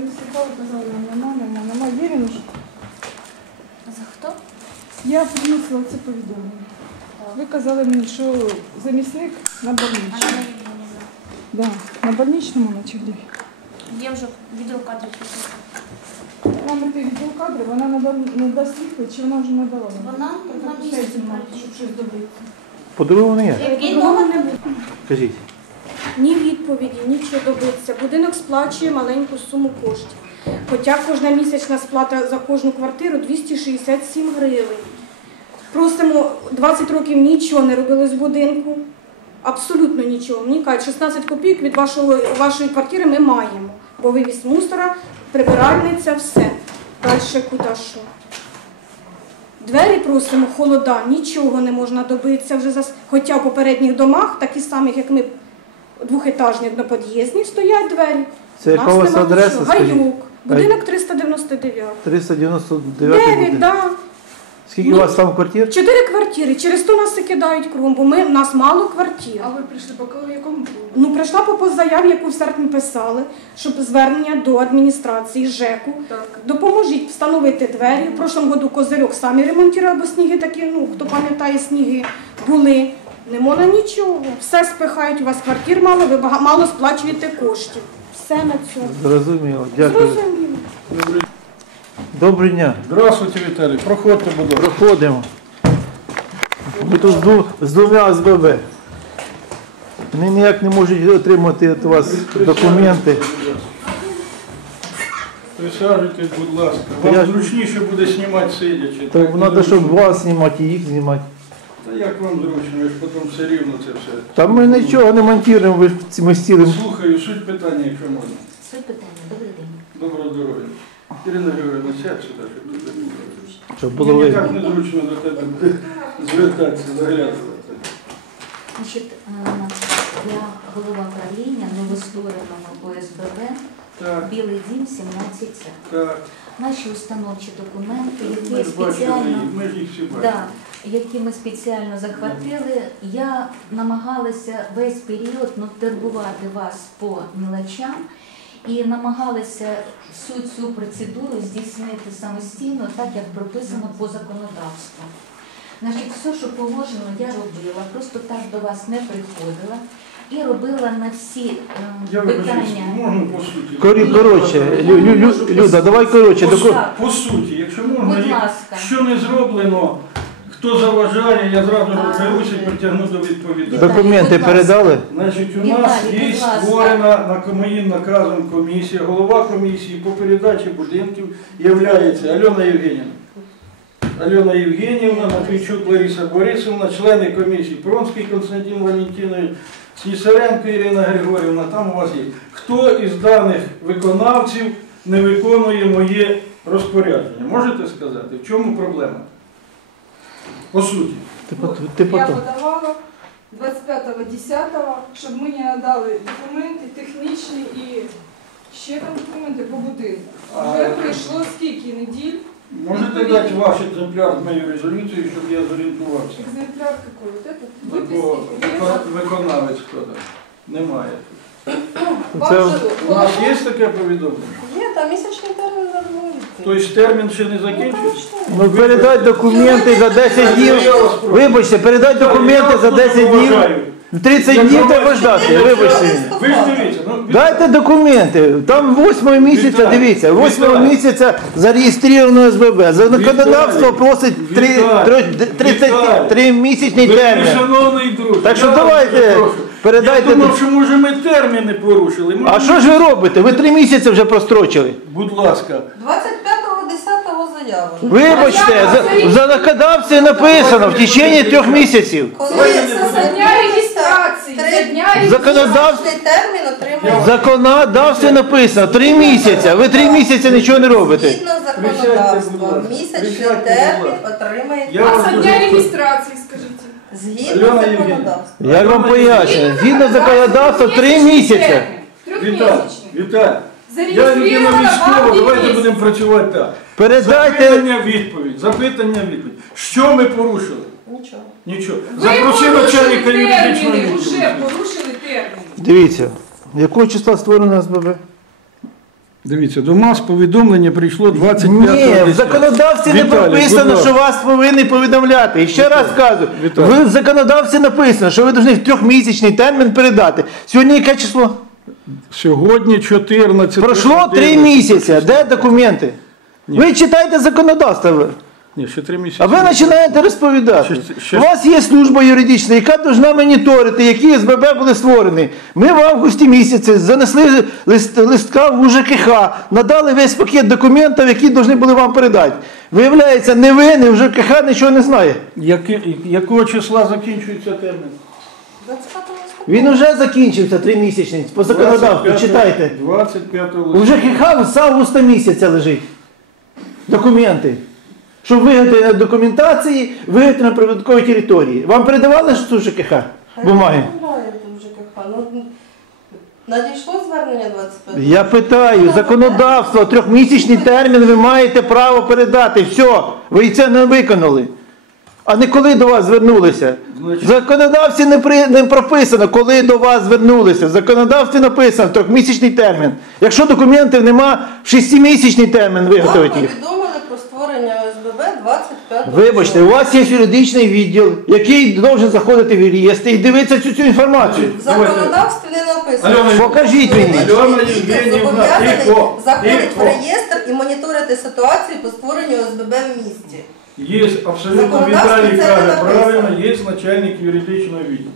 Казали, нам нема, нема, нема. Є він? За хто? Я приносила це повідомлення. Ви казали мені, що замісник на больничному. не не знаю. Да, на больничному начали. Є вже відеокадр після. Вам це відділ кадри, вона нада- надасть відповідь, чи вона вже надала? Вона на місці. щоб щось добитися. По-другому не є. Який номер не буде? Кажіть. Ні відповіді, нічого добитися. Будинок сплачує маленьку суму коштів. Хоча кожна місячна сплата за кожну квартиру 267 гривень. Просимо 20 років нічого не робили з будинку. Абсолютно нічого. Мені кажуть, 16 копійок від вашого, вашої квартири ми маємо. Бо вивіз мусора, прибиральниця, все. Далі куди що? Двері просимо, холода, нічого не можна добитися вже за хоча в попередніх домах, такі самих, як ми, двохетажні однопод'їзні, стоять двері. Це яка нас у вас адреса? Гаюк. Будинок 399. 399 Дев'ять, будинок. да. Скільки у вас там квартир? Чотири квартири. Через то нас і кидають кругом, бо ми, в нас мало квартир. А ви прийшли по якому було? Ну, прийшла по позаяві, яку в серпні писали, щоб звернення до адміністрації ЖЕКу. Так. Допоможіть встановити двері. В прошлому году козирьок самі ремонтували, бо сніги такі, ну хто пам'ятає, сніги були. Не можна нічого. Все спихають, у вас квартир мало, ви бага- мало сплачуєте коштів. Все на цьому. Зрозуміло. Дякую. Зрозуміло. Доброго дня. Здравствуйте, Віталій. Проходьте, будь ласка. Проходимо. Ми тут з, ду- з двома СББ. Вони ніяк не можуть отримати від вас документи. Присаджуйтесь, будь ласка. Я Вам ж- зручніше буде знімати сидячи. Так треба, щоб вас знімати і їх знімати. Та як вам зручно, ви ж потім все рівно це все. Та ми нічого не монтуємо, ви ж ці- ми стілимо. Слухаю, суть питання, якщо можна. Суть питання. Добрий день. Доброго здоров'я. Ірина Григорівна, сядь сюди, щоб тебе було. Щоб було Мені видно. так незручно до тебе звертатися, заглядувати. Значить, е, я голова правління новоствореного ОСББ Так, Білий дім 17 так. Наші установчі документи, Ми які ж бачили спеціально ми ж їх всі бачили. Да, які ми спеціально захватили. Я намагалася весь період ну, турбувати вас по мілочам і намагалася всю цю процедуру здійснити самостійно, так як прописано по законодавству. Значить, все, що положено, я робила, просто так до вас не приходила і робила на всі е, питання. можна по суті. Корі- Коротше, Лю- Лю- Лю- Люда, давай коротше. По, су- по суті, якщо можна, Будь ласка. що не зроблено, хто заважає, я зразу розберуся і притягну до відповідальності. Документи передали? Значить, у Віталій, нас будь є ласка. створена на моїм наказом комісія, голова комісії по передачі будинків являється Альона Євгенівна. Альона Євгенівна, Матвійчук Лариса Борисовна, члени комісії Пронський Константин Валентинович, Снісаренко Ірина Григорівна, там у вас є. Хто із даних виконавців не виконує моє розпорядження? Можете сказати, в чому проблема? По суті. Ти пот- ти Я потім. подавала 25.10, щоб мені надали документи технічні і ще там документи по будинку. А- Вже пройшло скільки неділь? Можете дати ваш екземпляр з моєю резолюцією, щоб я зорієнтувався? Екземпляр какой? Вот этот? Бо вико- виконавець хто там? Немає. Це- У нас є таке повідомлення? Є, там місячний термін. Тобто термін ще не закінчився? Ну передать документи за 10 днів. Вибачте, передать документи за 10 днів. Вважаю. 30 днів треба ждати, вибачте. Ви ж дивіться, ну, Дайте документи. Там 8 місяця, дивіться, 8 місяця зареєстровано СББ. Законодавство просить три- Віталій, три- 33 місячний термін. шановний друг, Так що я вас давайте, прошу. передайте Я думав, що може ми терміни порушили. А що ж ви робите? Ви 3 місяці вже прострочили. Будь ласка. 25.10 заява. Вибачте, за- в законодавстві написано в течение трьох місяців. Коли це. За дня реєстрації, за дня. Законодавство термін в отримує законодавстві написано 3 місяці. Ви 3 місяці нічого не робите. згідно законодавства. Місячний термін отримає Я А за дня реєстрації, скажіть. згідно Альона Євгенівна. законодавства. Я вам пояснюю, згідно законодавства 3 місяці. Трьохмісячний. Віталій. Я людина військова, давайте будемо працювати так. Передайте Запитання відповідь, запитання відповідь. Що ми порушили? Нічого. Нічого. Ви Запроси порушили начальника юридичного терміни, відділу. вже порушили терміни. Дивіться, якого числа створено СББ? Дивіться, до нас повідомлення прийшло 25 Ні, в законодавстві не Віталій, прописано, ласка. що вас повинні повідомляти. І ще раз кажу, Віталій. ви в законодавстві написано, що ви повинні в трьохмісячний термін передати. Сьогодні яке число? Сьогодні 14. Пройшло три місяці. Де документи? Ні. Ви читайте законодавство. Ні, ще три місяці. А ви починаєте розповідати. Ще- ще- У вас є служба юридична, яка повинна моніторити, які СББ були створені. Ми в августі місяці занесли лист, листка в УЖКХ, надали весь пакет документів, які повинні були вам передати. Виявляється, не ви, не УЖКХ нічого не знає. Яки, якого числа закінчується термін? 25. Він вже закінчився тримісячний, по законодавству, 25 читайте. 25 У листопада. ЖКХ з августа місяця лежить. Документи. Щоб виготовлення документації, виготовлення на прибутковій території. Вам передавали ж цю ЖКХ? Бумаги? ЖКХ. Ну, надійшло звернення 25 Я питаю, законодавство, трьохмісячний термін ви маєте право передати. Все, ви і це не виконали. А не коли до вас звернулися. В законодавстві не, при, не прописано, коли до вас звернулися. В законодавстві написано трьохмісячний термін. Якщо документів нема, шестимісячний термін виготовити їх. Про створення ОСББ 25 Вибачте, у вас є юридичний відділ, який має заходити в реєстр і дивитися цю, цю інформацію. В законодавстві не написано. Альона, покажіть мені. Альона Євгенівна, зобов'язаний тихо, заходить в тихо. реєстр і моніторити ситуацію по створенню ОСББ в місті. Є абсолютно Законодавство Віталій це каже правильно, є начальник юридичного відділу.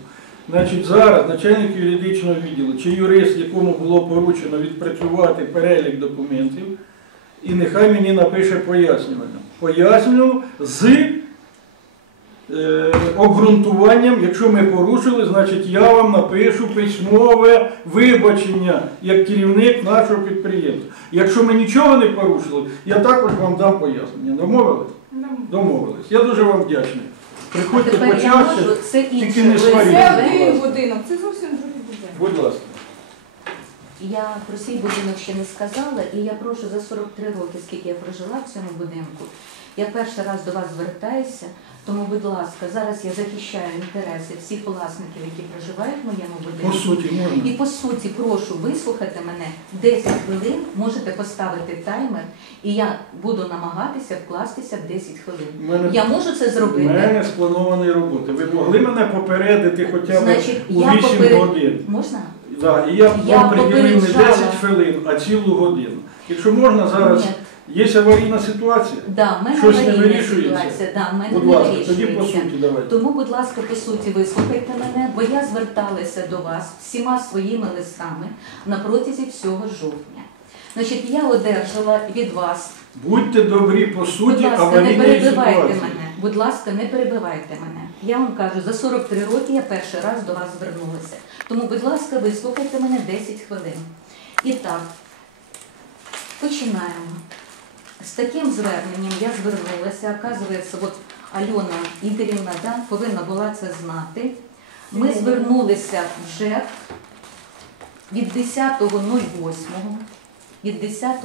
Значить, зараз начальник юридичного відділу чи юрист, якому було поручено відпрацювати перелік документів, і нехай мені напише пояснювально. Пояснюю з е, обґрунтуванням, якщо ми порушили, значить я вам напишу письмове вибачення як керівник нашого підприємства. Якщо ми нічого не порушили, я також вам дам пояснення. Домовились? Домовились. Я дуже вам вдячний. Приходьте можу, це тільки не Ви. Це один будинок, це зовсім другий будинок. будь ласка. Я про свій будинок ще не сказала, і я прошу за 43 роки, скільки я прожила в цьому будинку. Я перший раз до вас звертаюся, тому, будь ласка, зараз я захищаю інтереси всіх власників, які проживають в моєму По будинку. суті, І по суті, прошу вислухати мене 10 хвилин, можете поставити таймер, і я буду намагатися вкластися в 10 хвилин. Мене, Я можу це у зробити. мене сплановані роботи. Ви могли мене попередити хоча б Значить, у я 8 поперед- годин. Можна? Да, і я, Я вам приділив не 10 хвилин, а цілу годину. Якщо можна зараз, Ні. є аварійна ситуація. Да, мене Щось не вирішується? Да, мене Будь не ласка, тоді по суті давайте. Тому, будь ласка, по суті, вислухайте мене, бо я зверталася до вас всіма своїми листами на протязі всього жовтня. Значить, я одержала від вас, Будьте добрі по будь суті ласка, не перебивайте ситуації. мене. Будь ласка, не перебивайте мене. Я вам кажу, за 43 роки я перший раз до вас звернулася. Тому, будь ласка, вислухайте мене 10 хвилин. І так, починаємо. З таким зверненням я звернулася, оказується, от Альона Ігорівна да, повинна була це знати. Ми звернулися в ЖЕК від 10.08, від 10.08,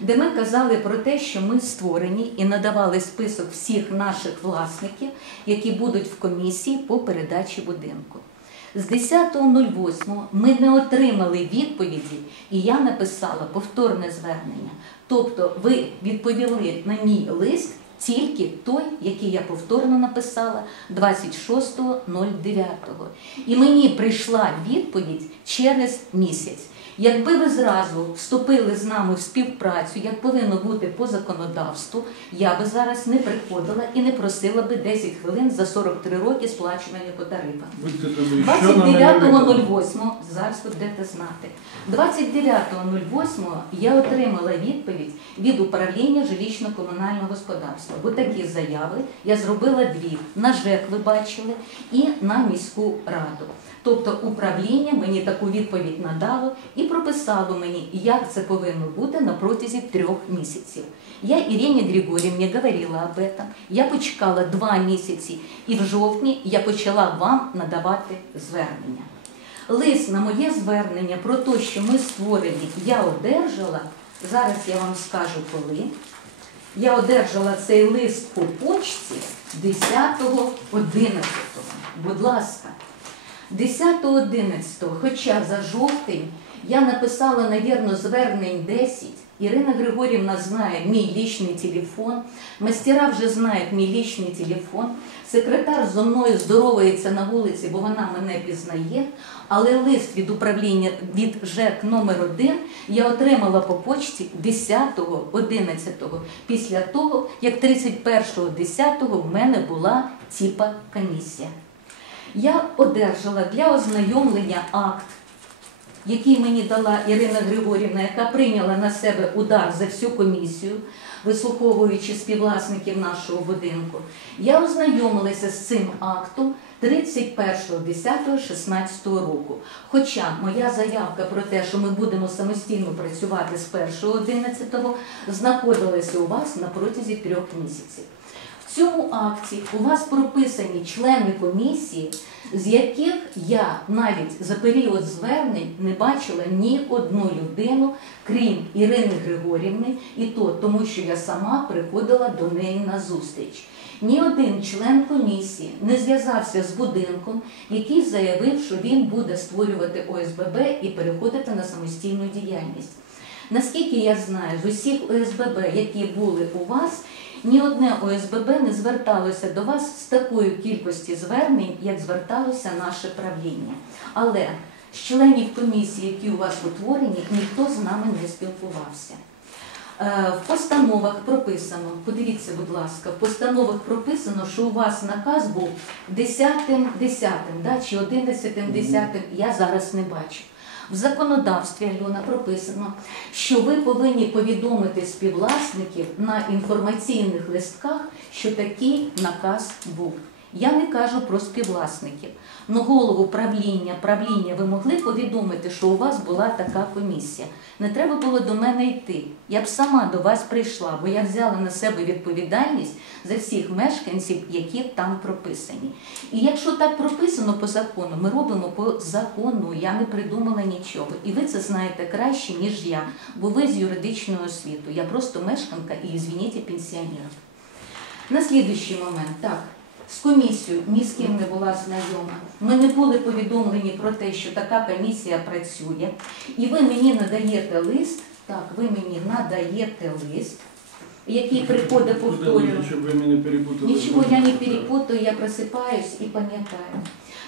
де ми казали про те, що ми створені і надавали список всіх наших власників, які будуть в комісії по передачі будинку. З 10.08 ми не отримали відповіді, і я написала повторне звернення. Тобто ви відповіли на мій лист тільки той, який я повторно написала 26.09. І мені прийшла відповідь через місяць. Якби ви зразу вступили з нами в співпрацю, як повинно бути по законодавству, я би зараз не приходила і не просила би 10 хвилин за 43 роки сплачування по виконати? 29.08 зараз ви будете знати. 29.08 я отримала відповідь від управління жилищно-комунального господарства. Бо такі заяви я зробила дві на ЖЕК, ви бачили, і на міську раду. Тобто управління мені таку відповідь надало і прописало мені, як це повинно бути на протязі трьох місяців. Я Ірині Григорівні говорила об этом. Я почекала два місяці, і в жовтні я почала вам надавати звернення. Лист на моє звернення про те, що ми створені, я одержала. Зараз я вам скажу коли. Я одержала цей лист по почті 10.11. Будь ласка, 10.11, хоча за жовтень Я написала, навірно, звернень 10. Ірина Григорівна знає мій лічний телефон. Мастера вже знають мій лічний телефон. Секретар зо мною здоровається на вулиці, бо вона мене пізнає. Але лист від управління від ЖЕК номер 1 я отримала по почті 10.11, після того, як 31.10 в мене була тіпа комісія. Я одержала для ознайомлення акт, який мені дала Ірина Григорівна, яка прийняла на себе удар за всю комісію, вислуховуючи співвласників нашого будинку. Я ознайомилася з цим актом 31.10.16 року. Хоча моя заявка про те, що ми будемо самостійно працювати з 1.11, знаходилася у вас на протязі трьох місяців. Цьому акті у вас прописані члени комісії, з яких я навіть за період звернень не бачила ні одну людину, крім Ірини Григорівни, і то тому, що я сама приходила до неї на зустріч. Ні один член комісії не зв'язався з будинком, який заявив, що він буде створювати ОСББ і переходити на самостійну діяльність. Наскільки я знаю, з усіх ОСББ, які були у вас, ні одне ОСББ не зверталося до вас з такою кількості звернень, як зверталося наше правління. Але з членів комісії, які у вас утворені, ніхто з нами не спілкувався. Е, В постановах прописано, подивіться, будь ласка, в постановах прописано, що у вас наказ був 10-м, 10-м, да, чи 11-м, 10-м, я зараз не бачу. В законодавстві Альона прописано, що ви повинні повідомити співвласників на інформаційних листках, що такий наказ був. Я не кажу про співвласників. Но голову правління, правління ви могли повідомити, що у вас була така комісія. Не треба було до мене йти. Я б сама до вас прийшла, бо я взяла на себе відповідальність за всіх мешканців, які там прописані. І якщо так прописано по закону, ми робимо по закону. Я не придумала нічого. І ви це знаєте краще, ніж я, бо ви з юридичною освітою. Я просто мешканка і, звініть, пенсіонер. На слідуючий момент, так. З комісією ні з ким не була знайома. Ми не були повідомлені про те, що така комісія працює. І ви мені надаєте лист, так, ви мені надаєте лист, який приходить повторюю. Щоб ви мене перепутали. Нічого я не перепутаю, я просипаюсь і пам'ятаю.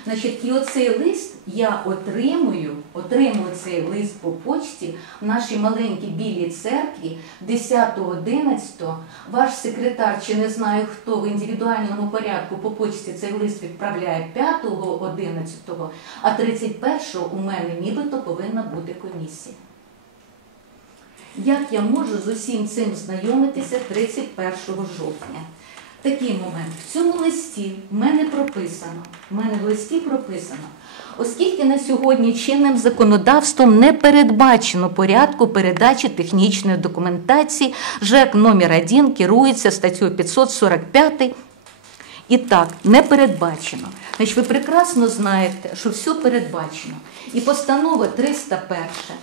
Значить, і оцей лист я отримую, отримую цей лист по почті в нашій маленькій білій церкві 10.11. Ваш секретар, чи не знаю хто, в індивідуальному порядку по почті цей лист відправляє 5.11, а 31-го у мене нібито повинна бути комісія. Як я можу з усім цим знайомитися 31 жовтня? Такий момент. В цьому листі в мене прописано, в мене в листі прописано, оскільки на сьогодні чинним законодавством не передбачено порядку передачі технічної документації, ЖЕК номер 1 керується статтею 545 і так, не передбачено. Значить, ви прекрасно знаєте, що все передбачено. І постанова 301,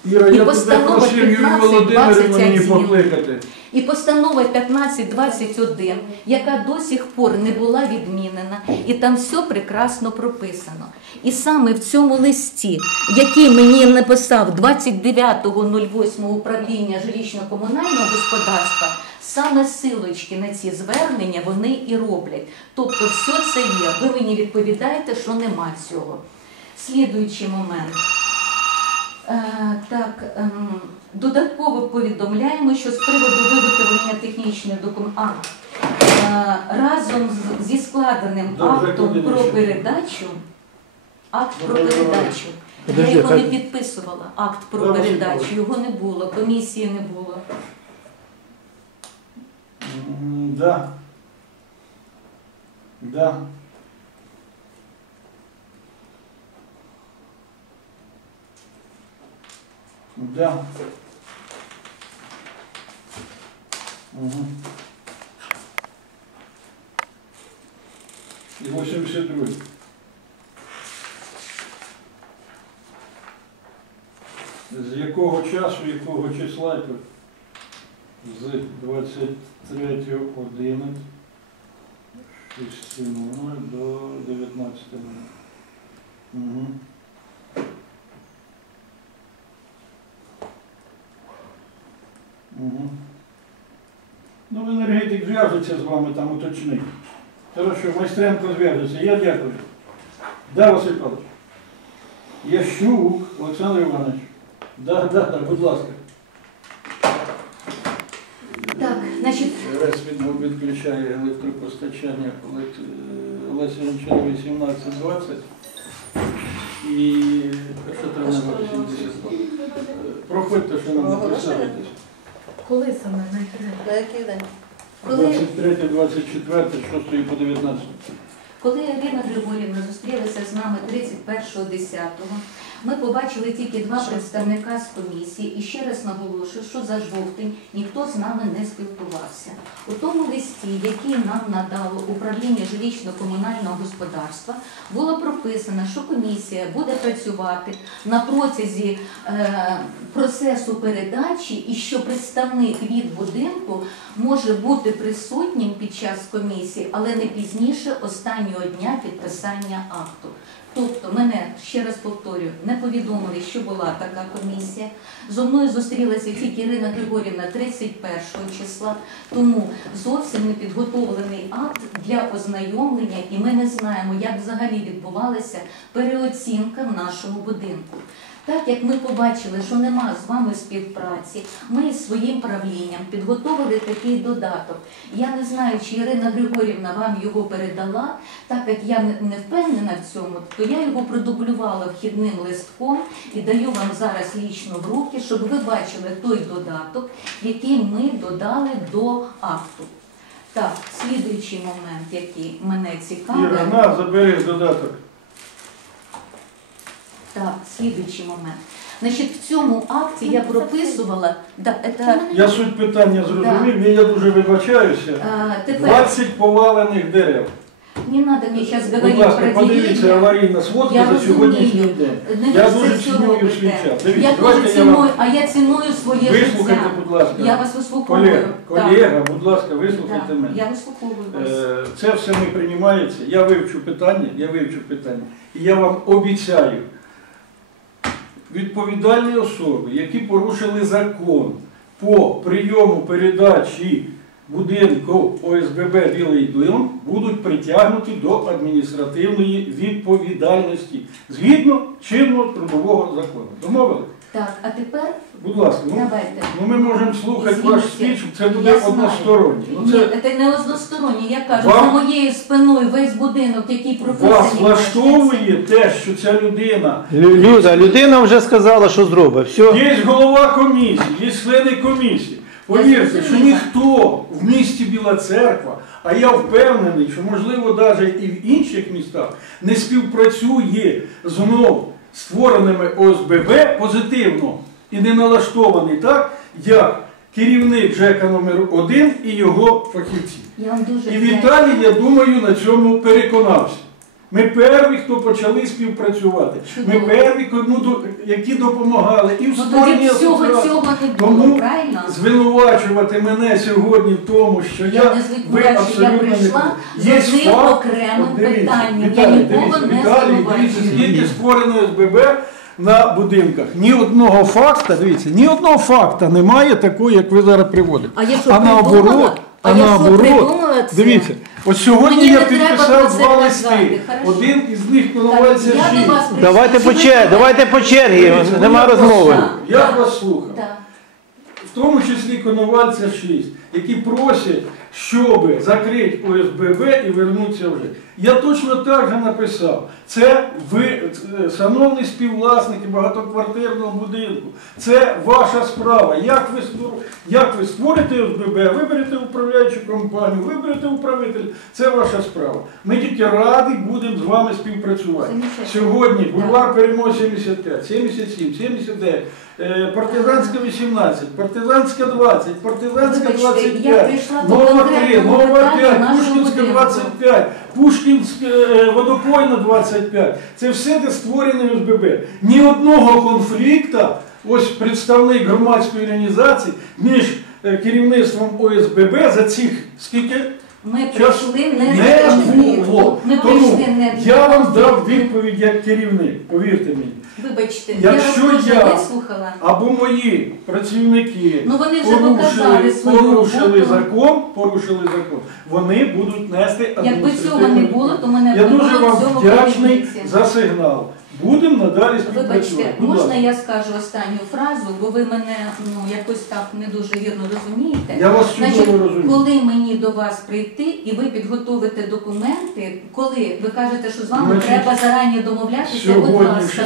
Іра, і я тебе постанова Володимирівну мені 1521, покликати. і постанова 1521, яка до сих пор не була відмінена, і там все прекрасно прописано. І саме в цьому листі, який мені написав 29.08 управління жилищно-комунального господарства, саме силочки на ці звернення вони і роблять. Тобто, все це є. Ви мені відповідаєте, що нема цього. Слідуючий момент. Е, так, ем, додатково повідомляємо, що з приводу виготовлення технічної документації разом зі складеним Добре, актом про передачу, акт про передачу. Я його не підписувала, акт про передачу, його не було, комісії не було. Да. Да. Да. Угу. І 82. З якого часу, якого числа це? З 23.11 6.00 до 19.00. Угу. Угу. Ну, енергетик зв'яжеться з вами там уточнить. Хорошо, майстренко зв'яжеться. Я дякую. Да, Василь Павлович. Ящук Олександр Іванович. Да, да, да, будь ласка. Так, від- відключає електропостачання Олесі Гончарові 1720 і що там на 82. Проходьте, що нам написати. коли саме? На який день? 23, 24, 6 і по 19. Коли Ірина Григорівна зустрілася з нами 31.10, ми побачили тільки два представника з комісії і ще раз наголошую, що за жовтень ніхто з нами не спілкувався. У тому листі, який нам надало управління жилищно-комунального господарства, було прописано, що комісія буде працювати на протязі е, процесу передачі і що представник від будинку може бути присутнім під час комісії, але не пізніше останнього дня підписання акту. Тобто мене ще раз повторюю, не повідомили, що була така комісія. Зо мною зустрілася тільки Ірина Григорівна 31 числа, тому зовсім не підготовлений акт для ознайомлення, і ми не знаємо, як взагалі відбувалася переоцінка в нашому будинку. Так як ми побачили, що нема з вами співпраці, ми своїм правлінням підготовили такий додаток. Я не знаю, чи Ірина Григорівна вам його передала, так як я не- не впевнена в цьому, то я його продублювала вхідним листком і даю вам зараз лічно в руки, щоб ви бачили той додаток, який ми додали до акту. Так, слідуючий момент, який мене цікавить. Іра, на, забери додаток. Так, слідуючий момент. Значить, в цьому акті я прописувала, да, это, Я суть питання зрозумів, я дуже вибачаюся. е, тепер 20 повалених дерев. не треба мені зараз Будь говорити ласка, про подивіться аварійна сводка Я за сьогоднішній розумію. день. Не Я дуже цього ціную свій час. Я Дивіться, дуже давайте я ціную, вам а я ціную своє вислухайте, життя. будь ласка. Я вас вислуховую. Колега, Так, колега, будь ласка, вислухайте так, мене. Я вислуховую вас. Е, Це все не приймається. Я вивчу питання, я вивчу питання. І я вам обіцяю, відповідальні особи, які порушили закон по прийому передачі будинку ОСББ Білий Дим, будуть притягнуті до адміністративної відповідальності згідно чинного трудового закону. Домовили? Так, а тепер Будь ласка, ну, давайте. ну ми можемо слухати ваш Извините, спіч, це буде я знаю. одностороннє. Ну, Ні, це це не одностороннє. Я кажу, Вам- за моєю спиною весь будинок, який. Вас влаштовує те, що ця людина Лю- Люда, людина вже сказала, що зробить. Все. є голова комісії, є члени комісії. Повірте, що зрозуміла. ніхто в місті Біла Церква, а я впевнений, що можливо навіть і в інших містах не співпрацює з знов створеними ОСББ позитивно і не налаштований так, як керівник ЖЕКа номер 1 і його фахівці. І. Віталій, я думаю, на цьому переконався. Ми перві, хто почали співпрацювати. Ми перві, кому до- які допомагали і в Ну всього цього не було, Тому правильно? звинувачувати мене сьогодні в тому, що я, Я не ви що я прийшла не з Є одним окремим питанням. Я нікого не звинувачую. скільки створено СББ на будинках. Ні одного факта, дивіться, ні одного факта немає такого, як ви зараз приводите. А я що, а наоборот, А а наоборот, дивіться, от сьогодні Мені я підписав два листи. Один із них Так, називається я «Жінка». Давайте по черзі, давайте по черзі, нема розмови. Я вас слухав. В тому числі Коновальця 6, які просять, щоб закрити ОСББ і вернутися вже. Я точно так же написав. Це ви, е, шановні співвласники багатоквартирного будинку, це ваша справа. Як ви, як ви створите ОСББ, виберете управляючу компанію, виберете управителя, це ваша справа. Ми тільки раді будемо з вами співпрацювати. Сьогодні бульвар Перемоги 75, 77, 79, е, партизанська 18, партизанська 20, партизанська 25, нова 3, нова 5, нашого Пушкінська 25, Пушкінська е, водопойна 25. Це все де створені ОСББ. Ні одного конфлікту, ось представник громадської організації між е, керівництвом ОСББ за цих скільки Ми прийшли не не було. Ми Тому прийшли не я вам дав відповідь як керівник, повірте мені. Вибачте, Якщо я я-. Або мої працівники Ну вони вже порушили, свою порушили закон, порушили закон, вони будуть нести Якби цього не було, то мене Я дуже вам вдячний за сигнал. Будемо надалі співпрацювати. Вибачте, Будь можна ласка. я скажу останню фразу, бо ви мене ну якось так не дуже вірно розумієте. Я вас чудово Значить, розумію. коли мені до вас прийти і ви підготовите документи, коли ви кажете, що з вами Значить, треба зарані домовлятися, будь Сьогодні в ласка,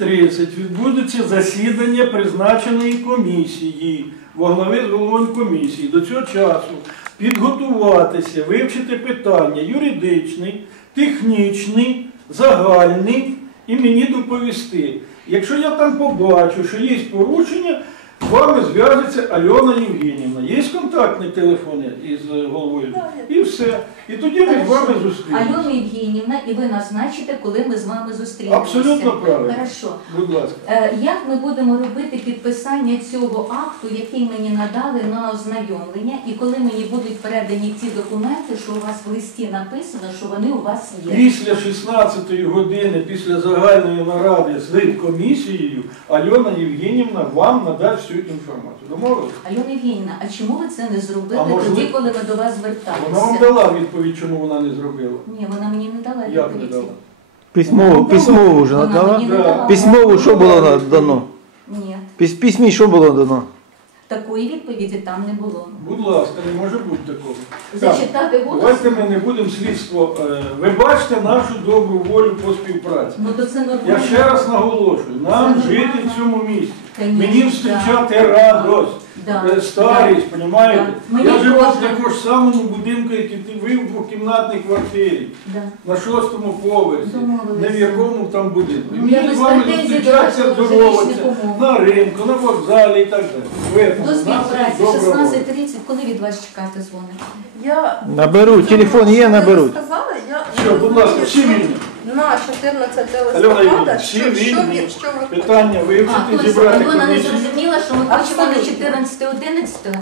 16.30 відбудеться засідання призначеної комісії, во главі з головою комісії. До цього часу підготуватися, вивчити питання юридичний, технічний, загальний і мені доповісти. Якщо я там побачу, що є порушення, з вами зв'яжеться Альона Євгенівна. Є контактні телефони із головою? І все. І тоді ми з вами зустрінемося. Альона Євгенівна, і ви назначите, коли ми з вами зустрінемося. Абсолютно правильно. Хорошо. Будь ласка. Е, Як ми будемо робити підписання цього акту, який мені надали на ознайомлення, і коли мені будуть передані ці документи, що у вас в листі написано, що вони у вас є? Після 16 години, після загальної наради з комісією, Альона Євгенівна вам надасть всю інформацію. Домовились? Альона Євгенівна, а чому ви це не зробили А тоді, коли ми до вас Вона вам зверталися? дала відповідь, чому вона не зробила. Ні, вона мені не дала Як не відповіді. дала? Письмово, письмово вже Вона надала. мені не дала. Письмово що було дано? Ні, Піс- Письмі що було дано? такої відповіді там не було. Будь ласка, не може бути такого. Так, Зачитати голос? давайте ми не будемо слідство. е, Ви бачите нашу добру волю по співпраці. Ну то це. Я ще раз наголошую, нам Це жити нормально. в цьому місці. Конечно, Мені зустрічати радость. Да. Старість, понімаєте? Да. Я живу в такому ж самому будинку, як і ти ви в двокімнатній квартирі, Да. на шостому поверсі, не в якому там будинку. І Ну, Мені з вами зустрічатися здороватися на ринку, на вокзалі і так далі. До співпраці наша добра воля. 16.30, коли від вас чекати дзвоник? Я Наберуть, телефон є, Що наберуть. Все, будь ласка, всі вільні. На 14 Альона Євгенівна, листопада, всі що, що, ви- що ви Питання вивчити, зібрати вона не комісію. зрозуміла, що ми хочемо на Абсолютно. 14.11?